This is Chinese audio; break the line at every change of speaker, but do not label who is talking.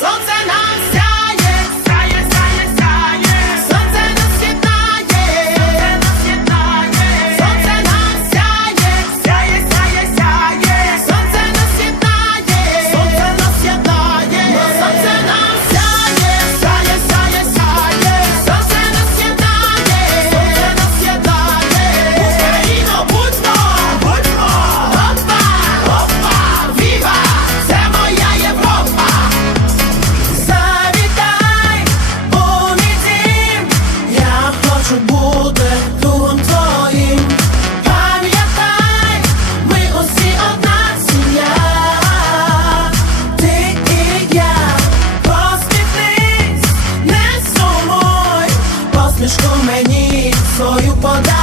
老在哪
up on.